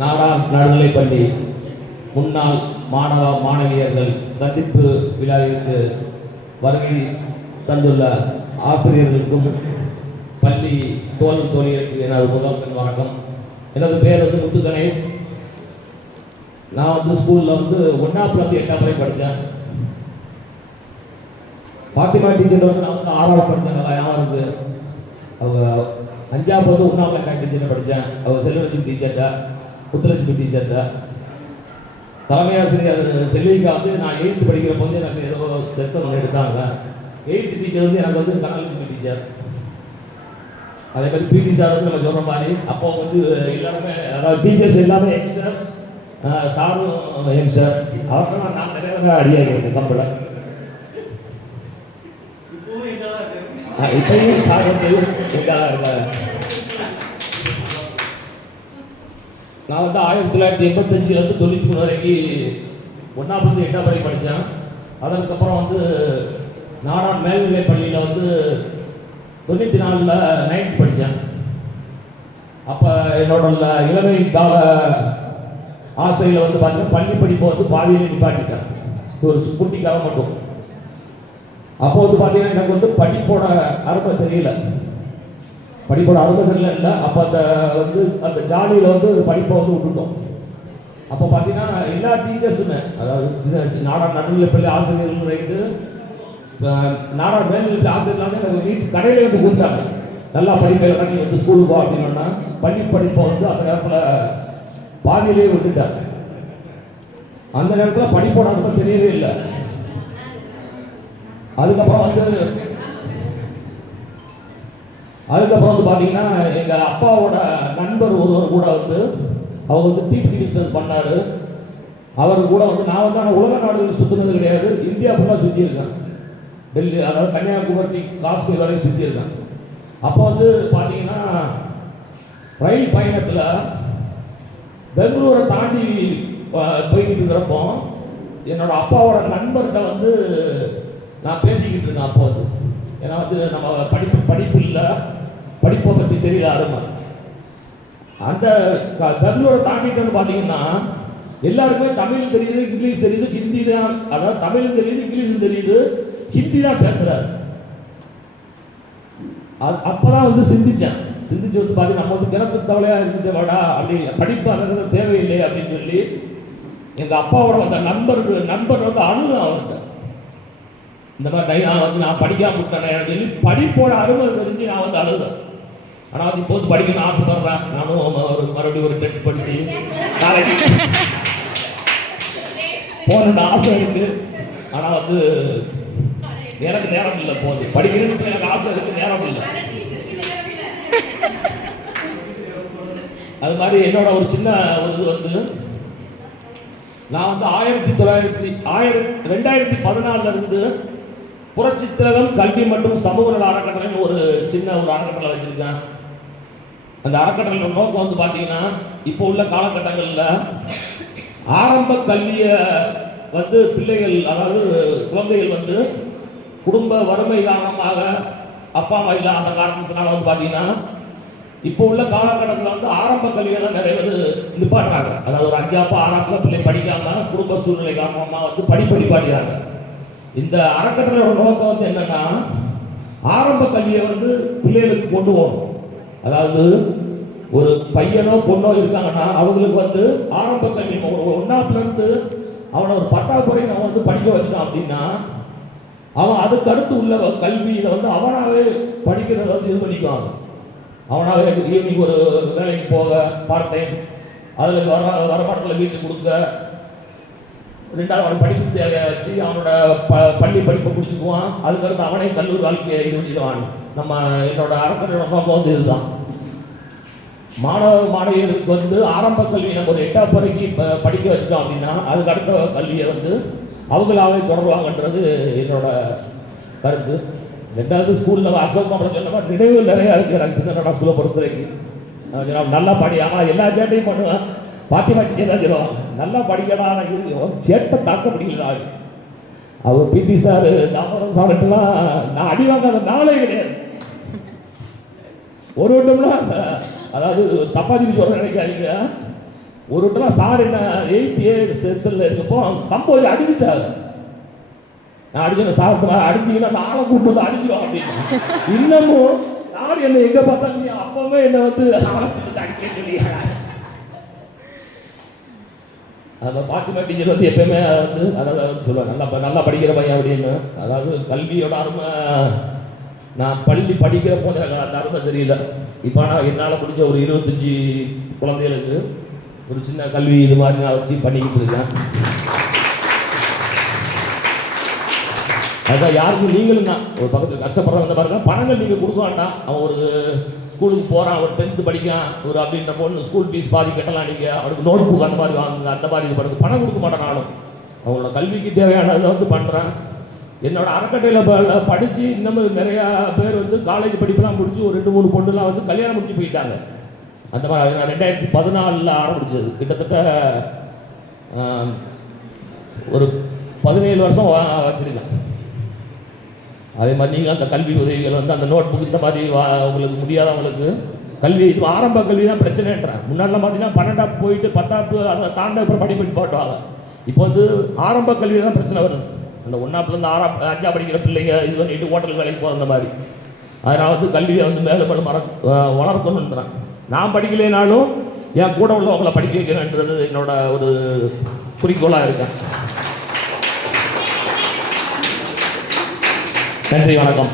நாடார் நடுநிலைப்பள்ளி முன்னாள் மாணவ மாணவியர்கள் சந்திப்பு விழாவிற்கு வருகை தந்துள்ள ஆசிரியர்களுக்கும் பள்ளி தோழர் தோழிகளுக்கு எனது முதல் வணக்கம். எனது பேர் முத்து கணேஷ். நான் ஸ்கூலில் 1ஆம் 8ஆம் வரை படித்தேன். பாத்திமா டீச்சர் நான் 6ஆவது படித்தேன். நல்லா யாரும் இருக்குது. அவங்க 5ஆவது 1ஆம் 2ஆம் டீச்சர் படித்தேன். அவங்க செல்வலட்சுமி டீச்சர்கிட்ட, முத்துலட்சுமி டீச்சர்கிட்ட. தலைமை ஆசிரியர் செல்விக்கா நான் 8th படிக்கிறப்போ எனக்கு ஏதோ செக்ஷன் ஒன்று எடுத்தாங்க. 8th டீச்சர் எனக்கு கனலட்சுமி டீச்சர். அதே மாதிரி பிடி சார் நம்ம சொல்கிற மாதிரி அப்போ எல்லாருமே, அதாவது டீச்சர்ஸ் எல்லாமே யங்ஸ்டர், சாரும் யங்ஸ்டர். அவர்கிட்ட நான் நிறைய தடவை அடியாகிறேன் கம்பெனியில். இப்பயும் சார் எங்காக இருக்காங்க. நான் 1985 93 வரைக்கும் 1ஆம் 8ஆம் வரை படித்தேன். அதற்கப்புறம் நாடார் மேல்நிலை பள்ளியில் 94 9th படித்தேன். அப்போ என்னோட இளமை கால ஆசையில் பார்த்தீங்கன்னா பள்ளி படிப்பை பாதியிலே நிப்பாட்டிட்டேன். ஒரு குட்டிக்காக மட்டும். அப்போ பார்த்தீங்கன்னா எனக்கு படிப்போட அருமை தெரியல. படிப்போட அருமை தெரியல இல்லை. அப்போ அந்த ஜாலியில் படிப்பை விட்டுட்டோம். அப்போ பார்த்தீங்கன்னா எல்லா டீச்சர்ஸுமே, அதாவது நாடார் நடுநிலைப்பள்ளி ஆசிரியர்கள் ரைட்டு, நாடார் மேல்நிலை ஆசிரியர்லாம் எனக்கு வீட்டு கடையில் கூப்பிட்டாங்க. நல்லா படிப்பை நீ ஸ்கூலுக்கு போ அப்படின்னா பள்ளி படிப்பை அந்த நேரத்தில் பாதியிலே விட்டுட்டாங்க. அந்த நேரத்தில் படிப்போட அருமை தெரியவே இல்லை. அதுக்கப்புறம் பார்த்தீங்கன்னா எங்கள் அப்பாவோட நண்பர் ஒருவர் கூட அவர் தீப்தி பிஸ்னஸ் பண்ணார். அவர் கூட நான் ஆனால் உலக நாடுகள் சுற்றுனது கிடையாது. இந்தியா ஃபுல்லாக சுற்றியிருக்கேன். டெல்லி, அதாவது கன்னியாகுமரி, காஷ்மீர் வரைக்கும் சுற்றியிருக்கேன். அப்போ பார்த்தீங்கன்னா ரயில் பயணத்தில் பெங்களூரை தாண்டி போய்கிட்டு இருக்கிறப்போ என்னோட அப்பாவோட நண்பர்கிட்ட நான் பேசிக்கிட்டு இருக்கேன். அப்போ ஏன்னா நம்ம படிப்பு இல்லை, படிப்பை பற்றி தெரியல அருமை. அந்த பெங்களூரை தாண்டிட்டோன்னு பார்த்தீங்கன்னா எல்லாருக்குமே தமிழ் தெரியுது, இங்கிலீஷ் தெரியுது, ஹிந்தி தான். அதாவது தமிழும் தெரியுது, இங்கிலீஷும் தெரியுது, ஹிந்தி தான் பேசுறாரு. அப்பதான் சிந்திச்சேன். பார்த்தீங்கன்னா நம்ம கிணத்து தவளையா இருந்துட்டு வாடா, அப்படி படிப்பு அந்த தேவையில்லை அப்படின்னு சொல்லி எங்க அப்பாவோட நண்பர் அழுதான் அவர்கிட்ட. இந்த மாதிரி நான் படிக்காம விட்டேன் சொல்லி படிப்போட அருமை தெரிஞ்சு நான் அழுதேன். ஆனால் இப்போ படிக்கணும்னு ஆசைப்படுறேன். நானும் மறுபடியும் ஒரு டெஸ்ட் படிச்சு நாளைக்கு போகணுன்னு ஆசை இருக்கு. ஆனால் எனக்கு நேரம் இல்லை. படிக்கிறேன்னு எனக்கு ஆசை இருக்கு, நேரம் இல்லை. அது மாதிரி என்னோட ஒரு சின்ன இது நான் 2014 இருந்து புரட்சி திலகம் கல்வி மற்றும் சமூக நல அறக்கட்டளைன்னு ஒரு சின்ன ஒரு அறக்கட்டளை வச்சிருக்கேன். அந்த அறக்கட்டளை நோக்கம் பார்த்தீங்கன்னா இப்போ உள்ள காலகட்டங்களில் ஆரம்ப கல்வியை பிள்ளைகள், அதாவது குழந்தைகள் குடும்ப வறுமை காரணமாக அப்பா அம்மா இல்லாத காரணத்தினால பார்த்தீங்கன்னா இப்போ உள்ள காலகட்டத்தில் ஆரம்ப கல்வியை தான் நிறைய பேர் நிப்பாட்டுறாங்க. அதாவது ஒரு 5ஆம் 6ஆம் பிள்ளை படிக்காம குடும்ப சூழ்நிலை காரணமாக படிப்பு நிப்பாட்டுறாங்க. இந்த அறக்கட்டளையோட நோக்கம் என்னன்னா ஆரம்ப கல்வியை பிள்ளைகளுக்கு கொண்டு போகணும். அதாவது ஒரு பையனோ பொண்ணோ இருக்காங்கன்னா அவங்களுக்கு ஆரம்ப கல்வி 1ஆம் இருந்து அவனை ஒரு 10ஆம் வரை நம்ம படிக்க வச்சிட்டோம் அப்படின்னா அவன் அதுக்கு அடுத்து உள்ள கல்வி இதை அவனாவே படிக்கிறத இது பண்ணிக்குவாங்க. அவனாவே ஈவினிங் ஒரு வேலைக்கு போக, பார்ட் டைம், அதில் வரமாட்டில் வீட்டுக்கு கொடுக்க, 2ஆவது அவன் படிப்பு தேவையை வச்சு அவனோட பள்ளி படிப்பை பிடிச்சிக்குவான். அதுக்கடுத்து அவனே கல்லூரி வாழ்க்கையை இது பண்ணிடுவான். என்னோட அறக்கட்டளை நோக்கம் இதுதான். மாணவ மாணவியருக்கு ஆரம்ப கல்வி நம்ம ஒரு 8ஆம் வரைக்கும் படிக்க வச்சிட்டோம் அப்படின்னா அதுக்கு அடுத்த கல்வியை அவங்களாவே தொடருவாங்கன்றது என்னோட கருத்து. 2வது ஸ்கூலில் அசோக் மாமலம் சொன்ன மாதிரி நினைவுகள் நிறையா இருக்குது. எனக்கு சின்ன ஸ்கூலை பொறுத்த வரைக்கும் நல்லா படி, ஆனால் எல்லா சேட்டையும் பண்ணுவேன். பாத்திமா டீச்சர் தான் சொல்லுவாங்க, நல்லா படிக்கலாம், சேட்டை தாக்க முடியல. அவர் பிடி சார், தாமரம் சார்ட்டுலாம் நான் அடி வாங்காத நாளே கிடையாது. ஒரு வட்டம்லாம் அதாவது தப்பாதி சொல்ற நினைக்காதீங்க. ஒரு விட்டலாம் சார் என்ன 8A செக்ஷனில் இருக்கப்போ கம்போய் அடிச்சுட்டாரு. நான் அடிச்சு சார் அடிச்சிங்கன்னா நானும் கூட்டு வந்து அடிச்சிடும் அப்படின்னு. இன்னமும் சார் என்னை எங்கே பார்த்தாங்க அப்பவே என்னை வந்து அடிக்க சொல்லியா. அதை பாத்திமா டீச்சர் வந்து எப்பயுமே வந்து அதாவது சொல்லுவாங்க நல்லா படிக்கிற பையன் அப்படின்னு. அதாவது கல்வியோட அருமை நான் பள்ளி படிக்கிற போது எனக்கு அந்த அருமை தெரியல. இப்போ நான் என்னால் முடிஞ்ச ஒரு 25 குழந்தைகளுக்கு ஒரு சின்ன கல்வி இது மாதிரி நான் வச்சு பண்ணிக்கிட்டு இருக்கேன். அதுதான் யாருக்கும் நீங்களும் தான் ஒரு பக்கத்தில் கஷ்டப்படுறவங்க பாருங்க, பணங்கள் நீங்கள் கொடுக்க வேண்டாம். அவன் ஒரு ஸ்கூலுக்கு போகிறான், ஒரு 10th படிக்கான், ஒரு அப்படின்ற பொண்ணு ஸ்கூல் ஃபீஸ் பாதி கட்டலாம். நீங்கள் அவனுக்கு நோட் புக் அந்த மாதிரி வாங்குங்க, அந்த மாதிரி இது பண்ணுங்க. பணம் கொடுக்க மாட்டேன் நானும். அவங்களோட கல்விக்கு தேவையானதை வந்து பண்ணுறேன். என்னோட அறக்கட்டையில் படித்து இன்னமும் நிறையா பேர் வந்து காலேஜ் படிப்பெல்லாம் முடிச்சு ஒரு 2-3 பொண்ணுலாம் வந்து கல்யாணம் முடிச்சு போயிட்டாங்க. அந்த மாதிரி நான் 2014 ஆரம்பிச்சது. கிட்டத்தட்ட ஒரு 17 வருஷம் வச்சுருக்கேன். அதே மாதிரி நீங்கள் அந்த கல்வி உதவிகள் வந்து அந்த நோட் புக் இந்த மாதிரி உங்களுக்கு முடியாதவங்களுக்கு கல்வி இது ஆரம்ப கல்வி தான் பிரச்சனைன்றேன். முன்னாடிலாம் பார்த்தீங்கன்னா 12ஆம் போயிட்டு 10ஆம் அதை தாண்ட அப்புறம் படிப்பு போட்டுவாங்க. இப்போ வந்து ஆரம்ப கல்வி தான் பிரச்சனை வருது. அந்த 1ஆப்லேருந்து 5ஆம் படிக்கிற பிள்ளைங்க இது பண்ணிட்டு ஹோட்டல் வேலைக்கு போகிற மாதிரி. அதனால் வந்து கல்வியை வந்து மேலும் மேலும் வளர்க்கணுன்றேன். நான் படிக்கலைனாலும் என் கூட உள்ளவங்களை படிக்க வைக்கணுன்றது என்னோட ஒரு குறிக்கோளாக இருக்கேன். நன்றி, வணக்கம்.